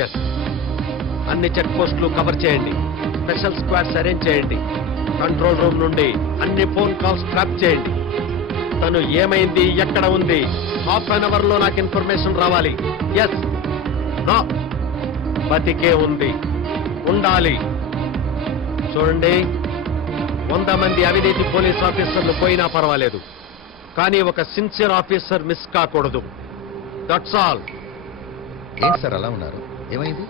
Yes, అన్ని check పోస్టులు cover చేయండి, స్పెషల్ స్క్వాడ్స్ అరేంజ్ చేయండి, కంట్రోల్ రూమ్ నుండి అన్ని ఫోన్ కాల్స్ ట్రాప్ చేయండి. తను ఏమైంది, ఎక్కడ ఉంది, ½ అవర్ లో నాకు ఇన్ఫర్మేషన్ రావాలి. ఎస్, నో, బతికే ఉంది, ఉండాలి. చూడండి, 100 మంది అవినీతి పోలీస్ ఆఫీసర్లు పోయినా పర్వాలేదు, కానీ ఒక సిన్సియర్ ఆఫీసర్ మిస్ కాకూడదు. That's all. ఏంటి సార్ అలా ఉన్నారు, ఏమైంది?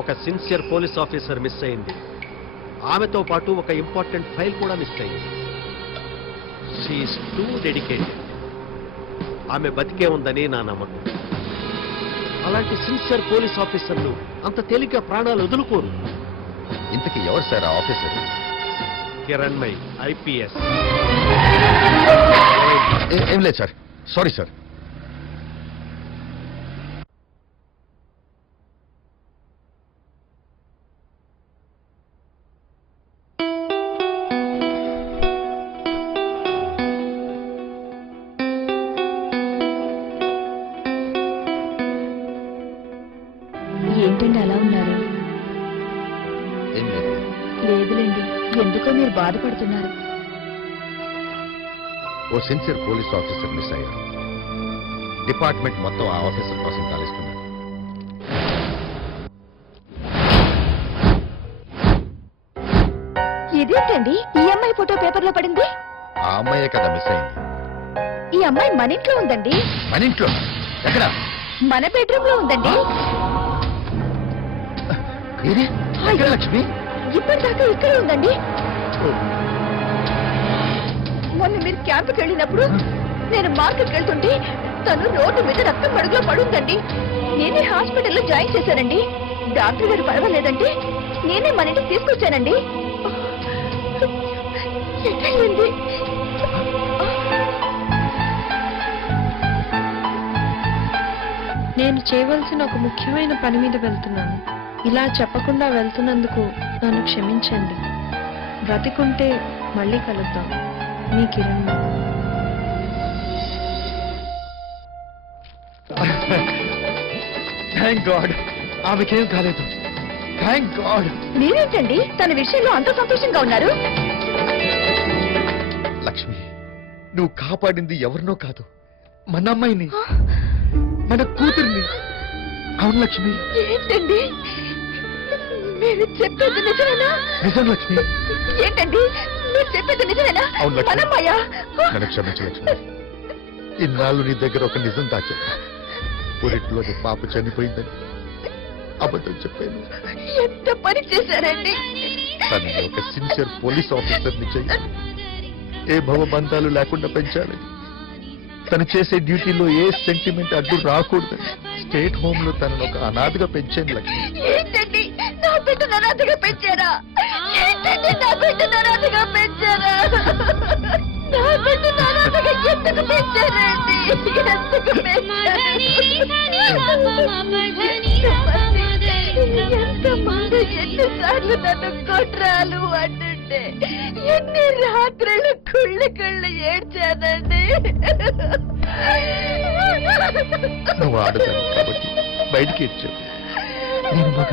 ఒక సిన్సియర్ పోలీస్ ఆఫీసర్ మిస్ అయింది. ఆమెతో పాటు ఒక ఇంపార్టెంట్ ఫైల్ కూడా మిస్ అయింది. She is two dedicated. ఆమె బతికే ఉందని నా నమ్మకం. అలాంటి సిన్సియర్ పోలీస్ ఆఫీసర్లు అంత తేలిక ప్రాణాలు వదులుకోరు. ఇంతకీ ఎవరు సార్ ఆ ఆఫీసర్? కిరణ్మయ్, IPS. ఏం లేదు సార్, సారీ సార్. ఏంటండి అలా ఉన్నారు? ఏం లేదు. లేదులేండి, ఎందుకో మీరు బాధపడుతున్నారు. ఓ సిన్సియర్ పోలీస్ ఆఫీసర్ మిస్ అయ్యారు. డిపార్ట్మెంట్ మొత్తం ఆ ఆఫీసర్ కోసం కాలిస్తున్నారు. ఇదేంటండి ఈ అమ్మాయి ఫోటో పేపర్లో పడింది? ఆ అమ్మాయే కదా మిస్ అయింది. ఈ అమ్మాయి మన ఇంట్లో ఉందండి. మన ఇంట్లో? ఎక్కడ? మన బెడ్రూమ్ లో ఉందండి. ఏది? ఎక్కడ లక్ష్మి? ఇప్పటిదాకా ఇక్కడే ఉందండి. మొన్న మీరు క్యాంపుకి వెళ్ళినప్పుడు నేను మార్కెట్కి వెళ్తుంటే తను రోడ్డు మీద రక్తం మడుగులో పడుందండి. నేనే హాస్పిటల్లో జాయిన్ చేశానండి. డాక్టర్ గారు పర్వాలేదంటే నేనే మన ఇంటికి తీసుకొచ్చానండి. ఎక్కడండి? నేను చేయవలసిన ఒక ముఖ్యమైన పని మీద వెళ్తున్నాను. ఇలా చెప్పకుండా వెళ్తున్నందుకు నన్ను క్షమించండి. బ్రతికుంటే మళ్ళీ కలుద్దాం. మీ కిరణ్. థ్యాంక్ గాడ్, ఆమెకేం కాలేదు. Thank God. మీరేంటండి తన విషయంలో అంత సంతోషంగా ఉన్నారు? లక్ష్మి, నువ్వు కాపాడింది ఎవరినో కాదు, మన అమ్మాయిని, మన కూతుర్ని. అవును లక్ష్మి. ఏంటండి మీరు చెప్పేది నిజమేనా? నిజం లక్ష్మి. ఏంటండి మీరు చెప్పేది నిజమేనా? అవును లక్ష్మి. మనమ్మయ్యా, నన్ను క్షమించు లక్ష్మి. ఇన్నాళ్ళు నీ దగ్గర ఒక నిజం దాచా. ఊరిట్లో నీ పాప చనిపోయిందని అబద్ధం చెప్పాను. ఎంత పని చేశారండి? తనని ఒక సిన్సియర్ పోలీస్ ఆఫీసర్ని చెయ్యి, ఏ భవబంధాలు లేకుండా పెంచాలి. తను చేసే డ్యూటీలో ఏ సెంటిమెంట్ అడ్డు రాకూడదని స్టేట్ హోమ్ లో తనను ఒక అనాథగా పెంచాను లక్ష్మి. ఏంటండి నా బిడ్డను అనాథగా పెంచారా? ఏంటండి నా బిడ్డను అనాథగా పెంచారా? నా బిడ్డను అనాథగా ఎందుకు పెంచారండి? ఎందుకు ఎంతమంది ఎన్నిసార్లు నన్ను కొట్రాలు అంటుంటే ఎన్ని రాత్రులు కుళ్ళి కుళ్ళి ఏడ్చానండి. నువ్వు ఆడదాను కాబట్టి బయటికి ఏడ్చావు. నేను మగ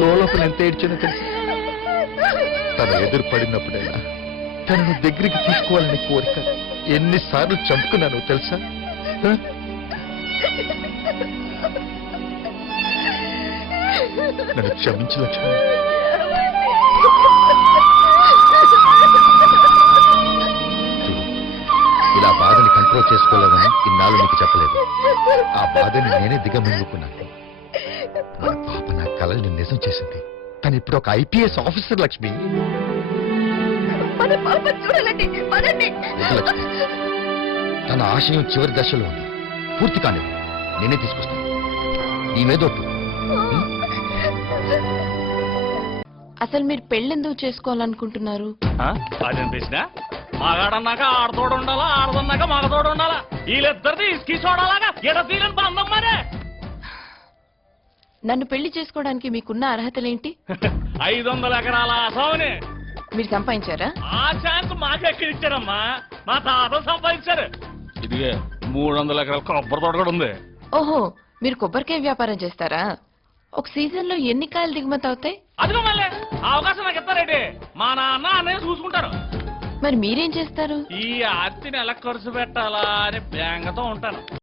లోపల ఎంత ఏడ్చానో తెలుసు. తను ఎదురుపడినప్పుడైనా తనను దగ్గరికి తీసుకోవాలని కోరిక ఎన్నిసార్లు చంపుకున్నాను తెలుసా? నన్ను క్షమించు లక్ష్మి. ఇలా బాధని కంట్రోల్ చేసుకోలేదని ఇన్నాళ్ళు నీకు చెప్పలేదు. ఆ బాధని నేనే దిగమింగుకున్నాను. మన పాప నా కలల్ని నిజం చేసింది. తను ఇప్పుడు ఒక IPS ఆఫీసర్ లక్ష్మి. మన పాప చూడాలండి. వద్దు లక్ష్మి, తన ఆశయం చివరి దశలో ఉంది. పూర్తి కాని నేనే తీసుకొస్తాను. నీ మీదొట్టు. అసలు మీరు పెళ్ళెందుకు చేసుకోవాలనుకుంటున్నారు? అనిపించినా మగాడన్నాక ఆడతోడు ఉండాలా, ఆడదన్నాక మగతోడు ఉండాలా. వీళ్ళిద్దరిది ఇసుకి చూడాలాగా ఎడతీరని బంధం మరే. నన్ను పెళ్లి చేసుకోవడానికి మీకున్న అర్హతలేంటి? 500 ఎకరాల ఆసావుని మీరు సంపాదించారా? ఆ ఛాన్స్ మాకెక్కిచ్చారమ్మా. మా తాత సంపాదించారు. ఇదిగే 300 ఎకరాల కొబ్బరి తోట కూడా ఉంది. ఓహో, మీరు కొబ్బరికాయ వ్యాపారం చేస్తారా? ఒక సీజన్ లో ఎన్ని కాయలు దిగుమతి అవుతాయి? అదిగో మళ్ళీ ఆ అవకాశం నాకు ఇస్తారేంటి? మా నాన్న అన్నయ్య చూసుకుంటారు. మరి మీరేం చేస్తారు? ఈ ఆర్తిని ఎలా ఖర్చు పెట్టాలా అని బేంగతో ఉంటాను.